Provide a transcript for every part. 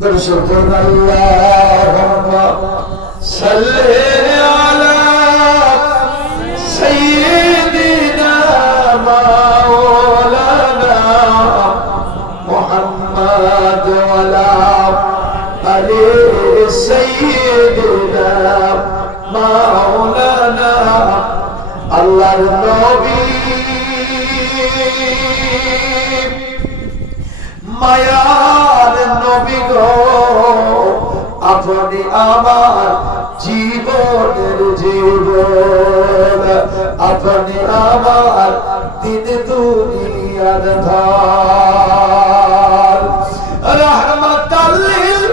দর্শক আল্লাহুম্মা সাল্লি আলা সাইয়্যিদিনা মাওলানা মুহাম্মদ ওয়া আলা আলি সাইয়্যিদিনা মাওলানা আল্লাহর নবী মায়ার নবী গো আপনি আমার জীবনের জীবন আপনি আমার দিন দুনিয়ার ধার রহমাতাল লিল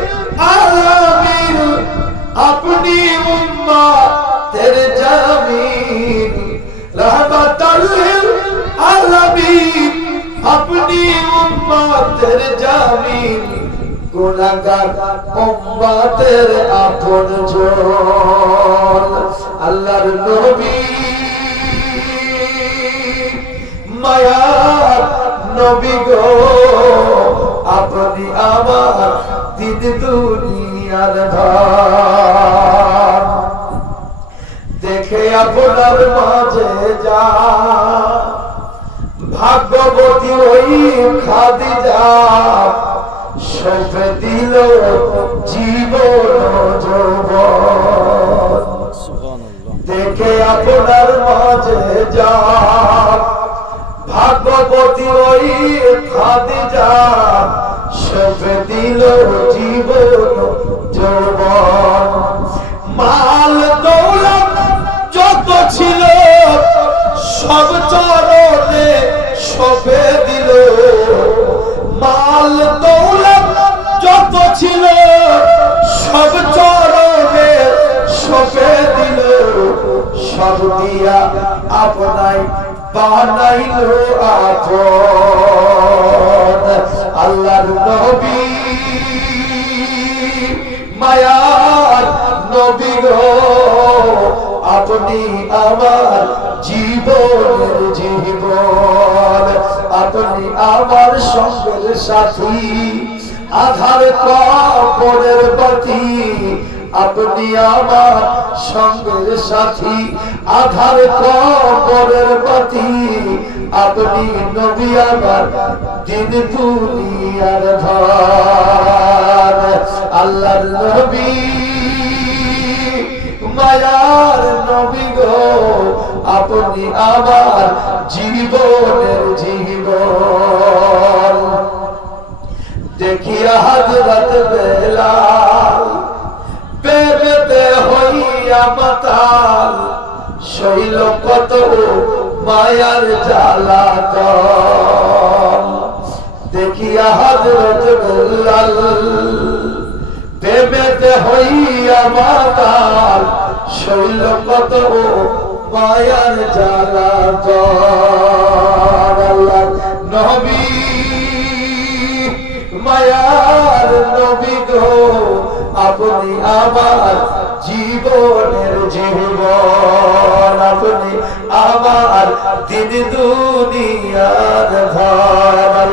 আলামিন আপনি উম্মতের জামিন রহমাতাল লিল আলামিন আপনি উম্মতের জামিন গুনাহগার উম্মতের আপনজন আল্লাহর নবী মায়ার নবী গো আপনি আমার দিন দুনিয়ার ধার দেখে আপনার মাঝে যা ভাগ্যবতী ওই খাদিজা সঁপে দিল জীবন যৌবন দেখে আপনার মাঝে যা ভাগ্যবতী ওই খাদিজা সঁপে দিল জীবন যৌবন মাল দৌলত যত ছিল সব চরণে সঁপে দিল মাল দৌলত যত ছিল সব চরণে সঁপে দিল সব দিয়া আপনাই বানাইল আপন আল্লাহর নবী মায়ার নবী গো আপনি আমার জীবনের জীবন আপনি আমার সঙ্গের সাথী আধার কবরের বাতি আপনি আমার সঙ্গের সাথী আধার কবরের বাতি আপনি নবী আমার দিন দুনিয়ার ধার আল্লাহর নবী মায়ার নবী গো আপনি আমার জীবনের জীবন দেখিয়া হযরত বেলাল বেবেতে হইয়া মাতাল শৈল কত মায়ার জ্বালাতন দেখিয়া হযরত বেলাল বেবেতে হইয়া মাতাল শৈল কত মায়ার জ্বালাতন আল্লাহর নবী মায়ার নবী গো আপনি আমার জীবনের জীবন আপনি আমার দিন দুনিয়ার ধার